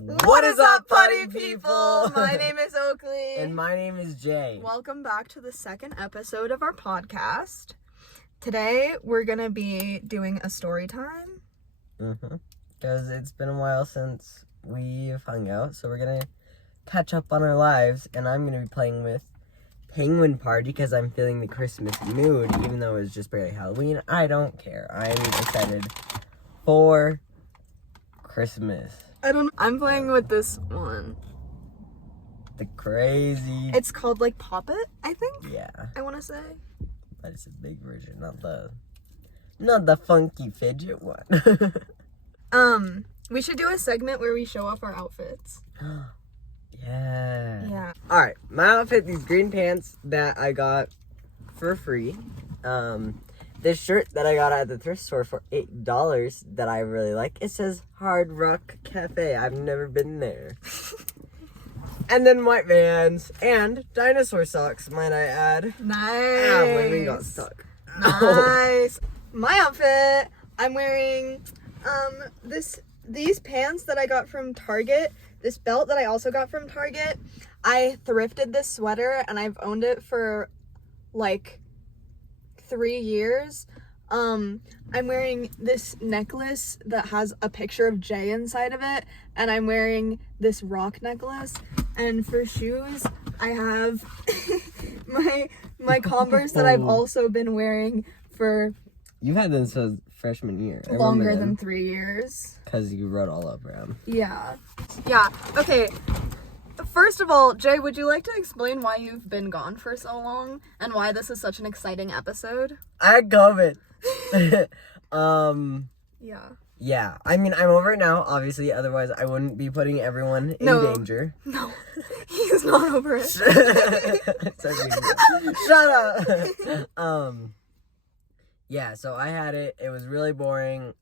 What is up, Putty people? My name is Oakley. And my name is Jay. Welcome back to the second episode of our podcast. Today, we're going to be doing a story time. Because it's been a while since we've hung out, so we're going to catch up on our lives. And I'm going to be playing with Penguin Party because I'm feeling the Christmas mood, even though it's just barely Halloween. I don't care. I'm excited for Christmas. I'm playing with this one. The crazy... It's called, like, Pop It, I think? Yeah. I want to say. But it's a big version, not the funky fidget one. We should do a segment where we show off our outfits. Yeah. Alright, my outfit, these green pants that I got for free. This shirt that I got at the thrift store for $8 that I really like. It says Hard Rock Cafe. I've never been there. And then white Vans and dinosaur socks, might I add. Nice. Ah, my ring got stuck. Nice. My outfit, I'm wearing these pants that I got from Target, this belt that I also got from Target. I thrifted this sweater and I've owned it for like 3 years. I'm wearing this necklace that has a picture of Jay inside of it, and I'm wearing this rock necklace. And for shoes, I have my Converse that I've also been wearing for... You've had them since freshman year. Longer than 3 years. Because you wrote all over them. Yeah. Okay. First of all, Jay, would you like to explain why you've been gone for so long and why this is such an exciting episode? I got it. Yeah. I mean, I'm over it now, obviously, otherwise I wouldn't be putting everyone in danger. No, he's not over it. Shut up! Yeah, so I had it. It was really boring.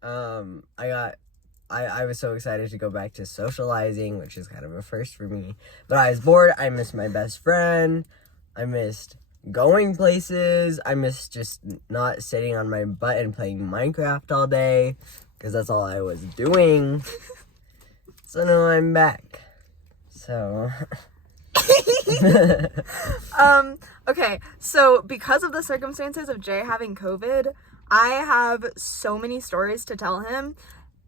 I was so excited to go back to socializing, which is kind of a first for me. But I was bored. I missed my best friend. I missed going places. I missed just not sitting on my butt and playing Minecraft all day, because that's all I was doing. So now I'm back. So... Okay, so because of the circumstances of Jay having COVID, I have so many stories to tell him.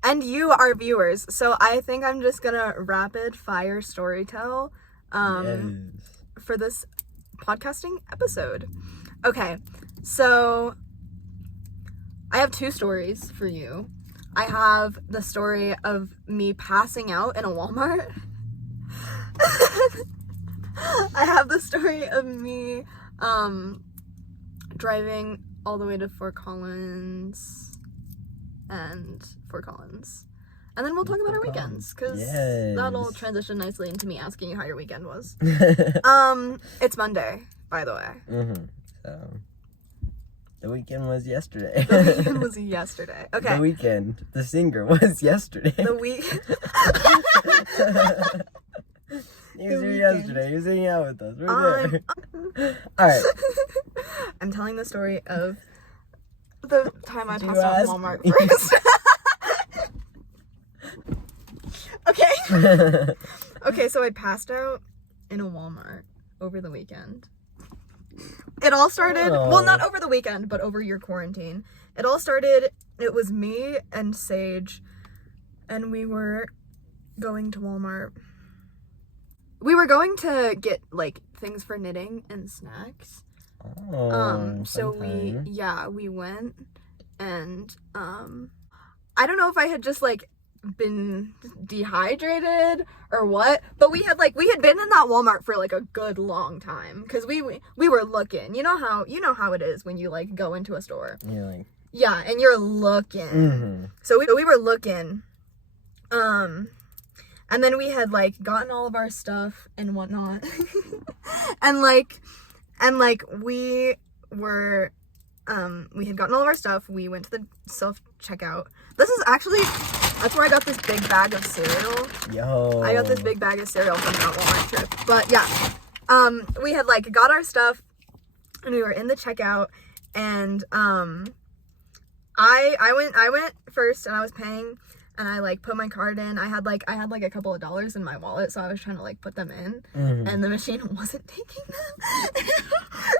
And you, our viewers. So I think I'm just gonna rapid fire story tell for this podcasting episode. Okay, so I have 2 stories for you. I have the story of me passing out in a Walmart. I have the story of me driving all the way to Fort Collins. And then we'll talk about our weekends, because that'll transition nicely into me asking you how your weekend was. It's Monday, by the way. So the weekend was yesterday. The weekend was yesterday. Okay. The weekend. The singer was yesterday. The week. He was here yesterday. He was hanging out with us. We're there. Alright. I'm telling the story of the time I passed out in Walmart first. Okay. Okay, so I passed out in a Walmart over the weekend. It all started, well, not over the weekend, but over your quarantine. It all started, it was me and Sage, and we were going to Walmart. We were going to get, like, things for knitting and snacks. So we went, and, I don't know if I had just, like, been dehydrated or what, but we had been in that Walmart for, like, a good long time, because we were looking. You know how it is when you, like, go into a store. Yeah, and you're looking. So we were looking, and then we had, like, gotten all of our stuff and whatnot. and we had gotten all of our stuff. We went to the self-checkout. That's where I got this big bag of cereal. Yo. I got this big bag of cereal from that Walmart trip. But, yeah. We had, like, got our stuff, and we were in the checkout, and, I went first, and I was paying, and I like put my card in. I had like a couple of dollars in my wallet, so I was trying to like put them in, and the machine wasn't taking them.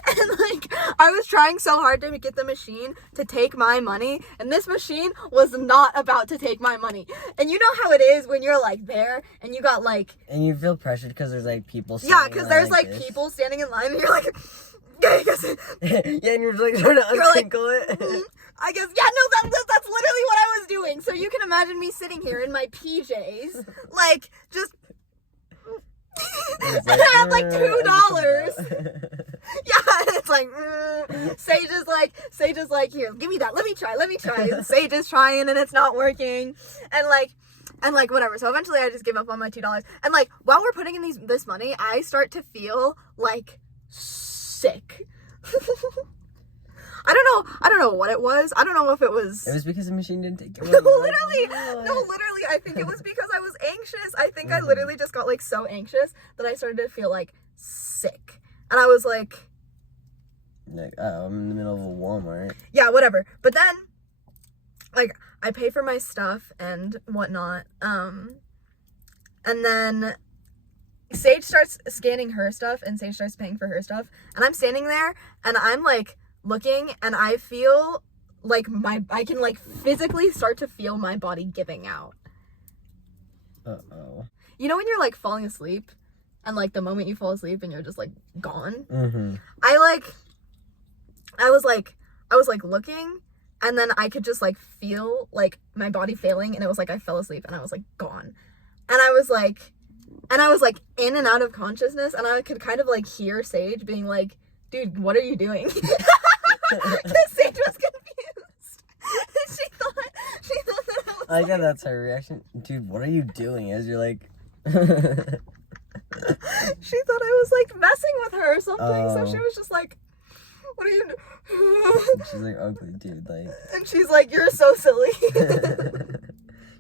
And like I was trying so hard to get the machine to take my money, and this machine was not about to take my money. And you know how it is when you're like there and you got like, and you feel pressured because there's like people because there's like people standing in line, and you're like yeah, and you're like trying to untinkle it. I guess, yeah, no, that's literally what I was doing. So you can imagine me sitting here in my PJs, like, just, and I had like $2. Yeah, and it's like, Sage is like, here, give me that, let me try. And Sage is trying, and it's not working, and like, whatever. So eventually I just give up on my $2. And like, while we're putting in this money, I start to feel like sick. I don't know what it was. I don't know if it was... It was because the machine didn't take your No, money. literally, I think it was because I was anxious. I think I literally just got, like, so anxious that I started to feel, like, sick. And I was like... Like, oh, I'm in the middle of a Walmart. Yeah, whatever. But then, like, I pay for my stuff and whatnot. And then Sage starts scanning her stuff, and Sage starts paying for her stuff. And I'm standing there, and I'm, like... looking, and I feel like I can like physically start to feel my body giving out. Uh-oh. You know when you're like falling asleep, and like the moment you fall asleep and you're just like gone? Mm-hmm. I was like looking, and then I could just like feel like my body failing, and it was like I fell asleep and I was like gone. And I was like in and out of consciousness, and I could kind of like hear Sage being like, dude, what are you doing? Because Sage was confused. she thought that I was I get that's her reaction. Dude, what are you doing? As you're like... She thought I was like messing with her or something, so she was just like, what are you doing? She's like, ugly dude, like... And she's like, you're so silly.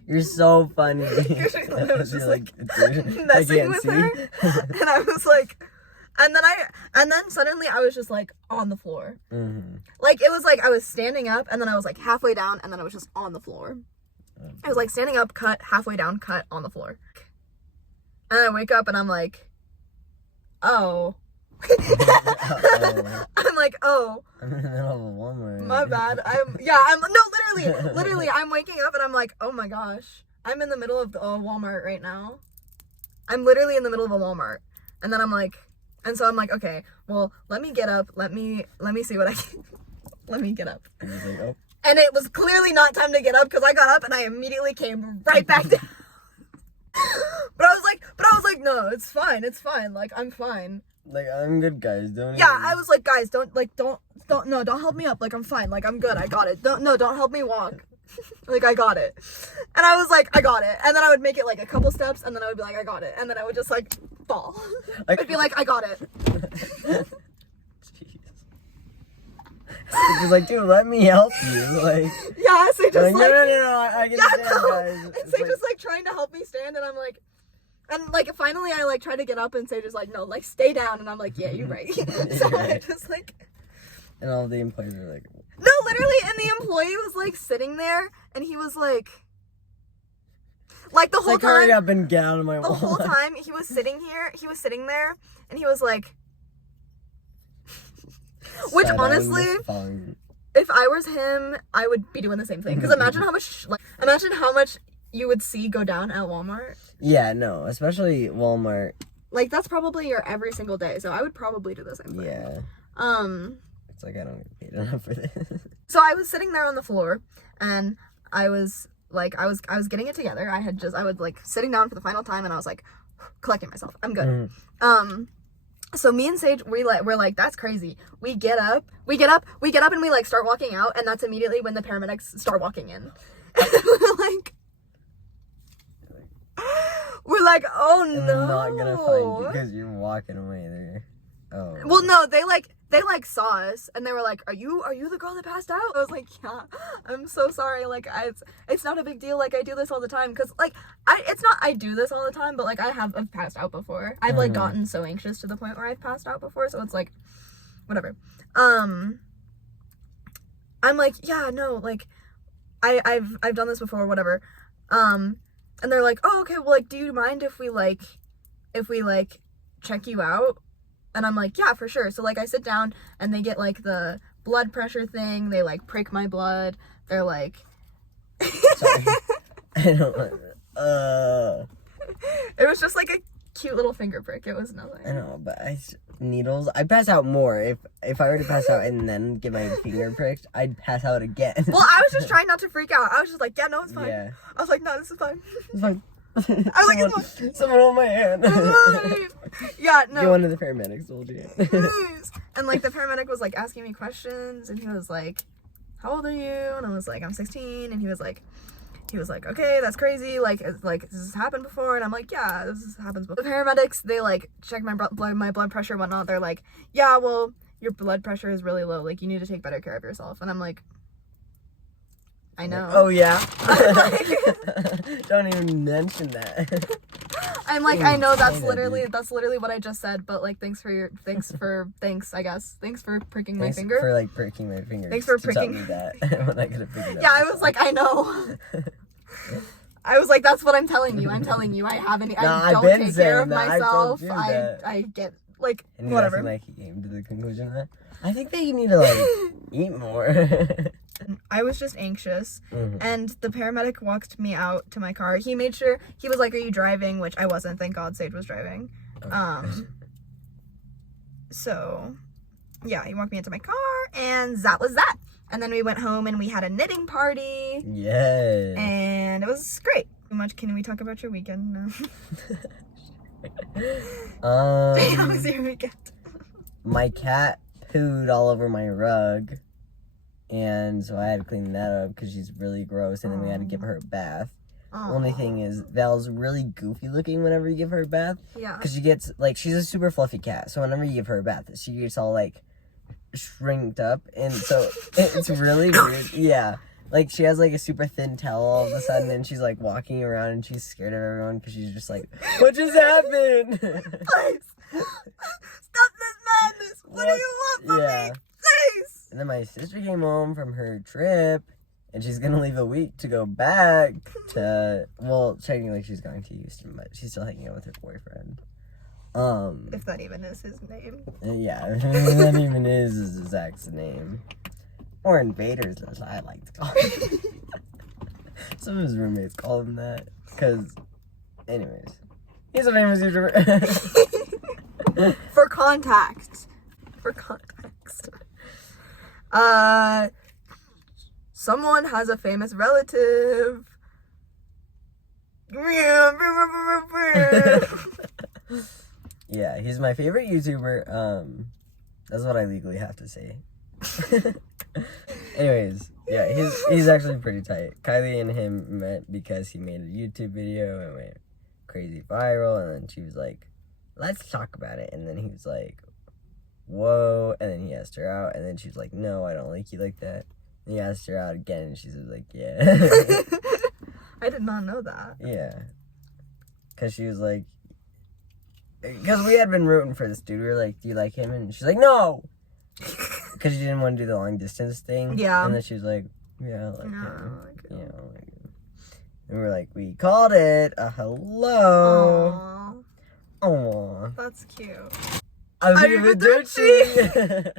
You're so funny. I was just like dude, messing with her. And I was like... And then suddenly I was just like on the floor. Mm-hmm. Like it was like I was standing up, and then I was like halfway down, and then I was just on the floor. I was like standing up, cut, halfway down, cut, on the floor. And I wake up and I'm like, oh. I'm like, oh. I'm in the middle of a Walmart. My bad. Literally, I'm waking up and I'm like, oh my gosh. I'm in the middle of a Walmart right now. I'm literally in the middle of a Walmart. And then I'm like, and so I'm like, okay, well, let me get up. Let me see what I can. Let me get up. And he's like, oh. And it was clearly not time to get up, because I got up and I immediately came right back down. But I was like, no, it's fine. Like, I'm fine. Like, I'm good, guys. Don't. Yeah, I was like, guys, don't help me up. Like, I'm fine. Like, I'm good. I got it. Don't help me walk. Like, I got it. And I was like, I got it. And then I would make it like a couple steps, and then I would be like, I got it. And then I would just like fall. I'd be like, I got it. Jeez. She's like, dude, let me help you. Like, yeah, so just like, like, no, I can stand, guys. And Sage just like trying to help me stand, and I'm like, and like finally I like try to get up, and Sage is like, no, like stay down, and I'm like, yeah, you're right. So I just like, and all the employees are like, no, literally, and the employee was like sitting there, and he was like the whole like, time, hurry up and get out of my the wall. whole time he was sitting there, and he was like, which honestly, if I was him, I would be doing the same thing. Because imagine how much you would see go down at Walmart. Yeah, no, especially Walmart. Like, that's probably your every single day, so I would probably do the same thing. Yeah. It's like, I don't get paid enough for this. So I was sitting there on the floor, and I was getting it together. I was like sitting down for the final time, and I was like collecting myself. I'm good. So me and Sage, we're like, that's crazy. We get up, and we like start walking out, and that's immediately when the paramedics start walking in. And we're like, oh no. They're not gonna find you because you're walking away there. Oh. Well, no, they saw us, and they were like, are you the girl that passed out? I was like, yeah, I'm so sorry. Like, it's not a big deal. Like, I do this all the time. Because, like, I do this all the time, but, like, I've passed out before. I've, like, gotten so anxious to the point where I've passed out before, so it's, like, whatever. I'm like, yeah, no, like, I've done this before, whatever. And they're like, oh, okay, well, like, do you mind if we check you out? And I'm like, yeah, for sure. So, like, I sit down, and they get, like, the blood pressure thing. They, like, prick my blood. They're like... Sorry. I don't want It was just, like, a cute little finger prick. It was nothing. I know, but needles, I'd pass out more. If I were to pass out and then get my finger pricked, I'd pass out again. Well, I was just trying not to freak out. I was just like, yeah, no, it's fine. Yeah. I was like, no, this is fine. It's fine. I was like, it's fine. Someone hold my hand. Yeah, no. Get one of the paramedics hold your hand. Please. And, like, the paramedic was, like, asking me questions, and he was like, how old are you? And I was like, I'm 16. And he was like, okay, that's crazy. Like, has this happened before? And I'm like, yeah, this happens before. The paramedics, they, like, check my blood pressure and whatnot. They're like, yeah, well, your blood pressure is really low. Like, you need to take better care of yourself. And I'm like, I know. Oh, yeah? Don't even mention that. I'm like, I know that's literally what I just said, but, like, thanks, I guess. Thanks for pricking my finger. Thanks for, like, pricking my finger. Thanks for pricking. Me that when I could have figured it out. Yeah, I was like, I know. I was like, that's what I'm telling you. I don't take care of myself. I get, like, and whatever. Like, he came to the conclusion of that. I think that you need to, like, eat more. I was just anxious, mm-hmm. and the paramedic walked me out to my car. He made sure, he was like, are you driving? Which I wasn't, thank God Sage was driving. So, yeah, he walked me into my car, and that was that. And then we went home, and we had a knitting party. Yes. And it was great. How much can we talk about your weekend now? How was your weekend? My cat pooed all over my rug. And so I had to clean that up because she's really gross, and then we had to give her a bath. The only thing is, Val's really goofy looking whenever you give her a bath. Yeah. Because she gets, like, she's a super fluffy cat, so whenever you give her a bath, she gets all, like, shrinked up, and so it's really weird. Yeah. Like, she has, like, a super thin towel all of a sudden, and she's, like, walking around, and she's scared of everyone because she's just like, what just happened? Please! Stop this madness! What do you want from me? Please! And then my sister came home from her trip, and she's gonna leave a week to go back to, well, technically she's going to Houston, but she's still hanging out with her boyfriend. If that even is his name. Yeah, that even is Zach's name. Or Invaders, as I like to call him. Some of his roommates call him that. Because, anyways, he's a famous YouTuber. For context. Someone has a famous relative. Yeah, he's my favorite YouTuber. That's what I legally have to say. Anyways, yeah, he's actually pretty tight. Kylie and him met because he made a YouTube video and went crazy viral, and then she was like, let's talk about it. And then he was like, whoa, and then he asked her out, and then she's like, no, I don't like you like that. And he asked her out again, and she was like, yeah. I did not know that. Yeah. Because she was like, because we had been rooting for this dude. We were like, do you like him? And she's like, no! Because she didn't want to do the long distance thing. Yeah. And then she was like, yeah, I like him. I like him. Yeah, I like him. And we were like, we called it a hello. Aww. That's cute. Arrivederci!